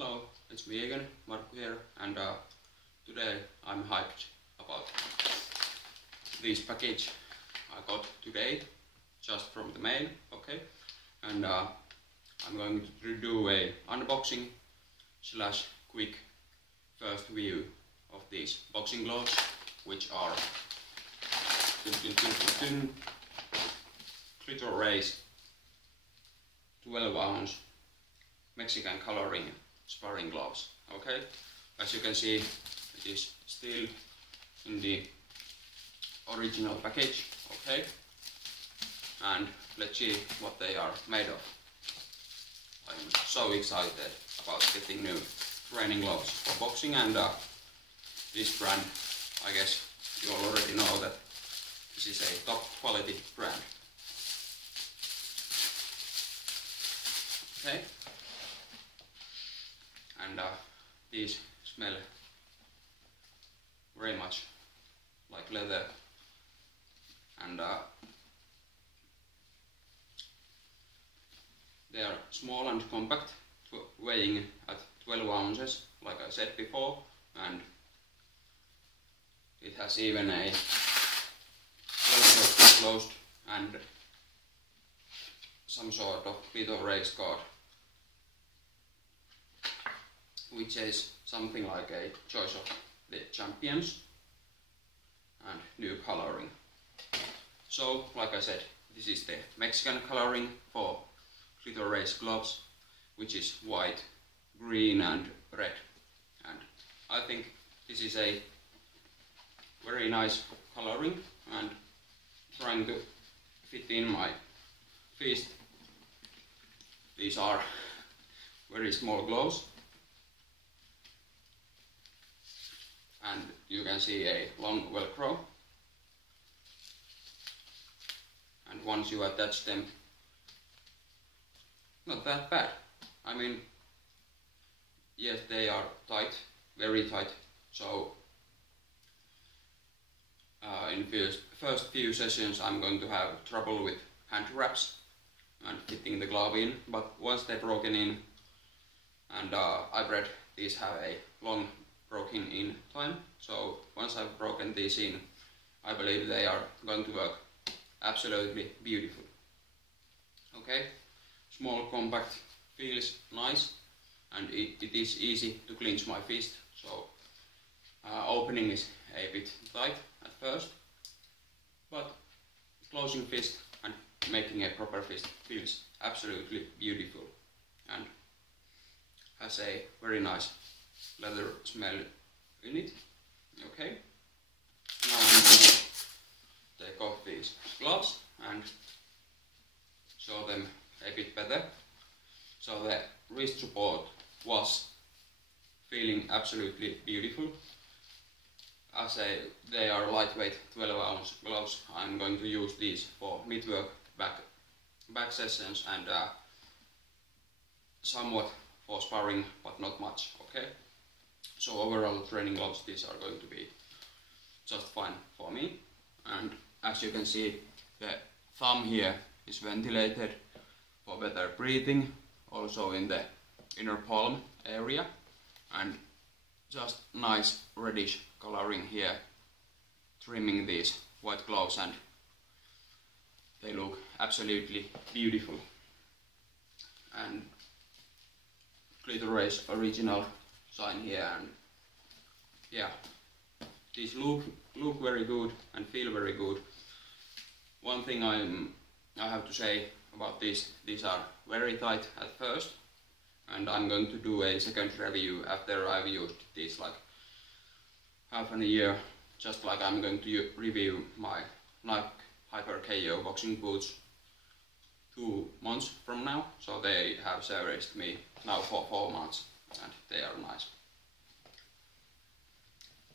Hello, it's me again, Markku here, and today I'm hyped about this package I got today, just from the mail, okay? And I'm going to do a unboxing slash quick first view of these boxing gloves, which are Cleto Reyes 12-ounce Mexican coloring sparring gloves. Okay, as you can see, it is still in the original package. Okay, and let's see what they are made of. I'm so excited about getting new training gloves for boxing, and this brand, I guess you already know that this is a top quality brand. Okay, and these smell very much like leather, and they are small and compact, weighing at 12 ounces, like I said before, and it has even a closed and some sort of Cleto Reyes card, which is something like a choice of the champions and new coloring. So, like I said, this is the Mexican coloring for Cleto Reyes gloves, which is white, green and red. And I think this is a very nice coloring, and trying to fit in my fist. These are very small gloves, and you can see a long velcro, and once you attach them, not that bad. I mean, yes, they are tight, very tight, so in first few sessions I'm going to have trouble with hand wraps and fitting the glove in, but once they're broken in, and I've read these have a long broken in time, so once I've broken these in, I believe they are going to work absolutely beautiful. Okay, small, compact, feels nice, and it is easy to clench my fist, so opening is a bit tight at first, but closing fist and making a proper fist feels absolutely beautiful, and has a very nice leather smell in it. Okay, now I'm going to take off these gloves and show them a bit better. So the wrist support was feeling absolutely beautiful. As they are lightweight 12-ounce gloves, I'm going to use these for mid-work back sessions, and somewhat for sparring, but not much. Okay, so overall training gloves, these are going to be just fine for me. And as you can see, the thumb here is ventilated for better breathing, also in the inner palm area, and just nice reddish coloring here, trimming these white gloves, and they look absolutely beautiful. And Cleto Reyes original sign here, and yeah, these look very good and feel very good. One thing I have to say about these are very tight at first, and I'm going to do a second review after I've used these like half a year, just like I'm going to review my Nike Hyper KO boxing boots 2 months from now, so they have serviced me now for 4 months, and they are nice.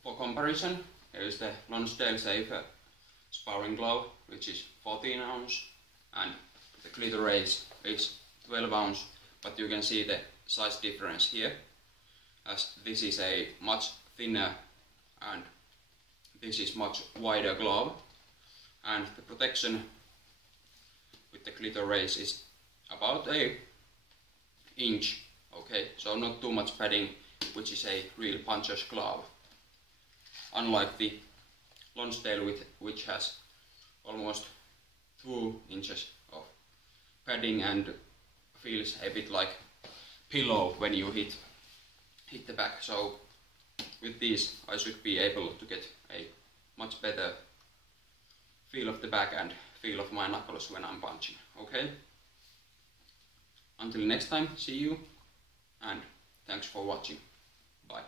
For comparison, here is the Lonsdale Safer sparring glove, which is 14-ounce, and the Cleto Reyes is 12-ounce, but you can see the size difference here, as this is a much thinner and this is much wider glove, and the protection with the Cleto Reyes is about an inch Okay, so not too much padding, which is a real puncher's glove. Unlike the Lonsdale, which has almost 2 inches of padding and feels a bit like pillow when you hit the back. So with these I should be able to get a much better feel of the back and feel of my knuckles when I'm punching. Okay? Until next time, see you and thanks for watching. Bye.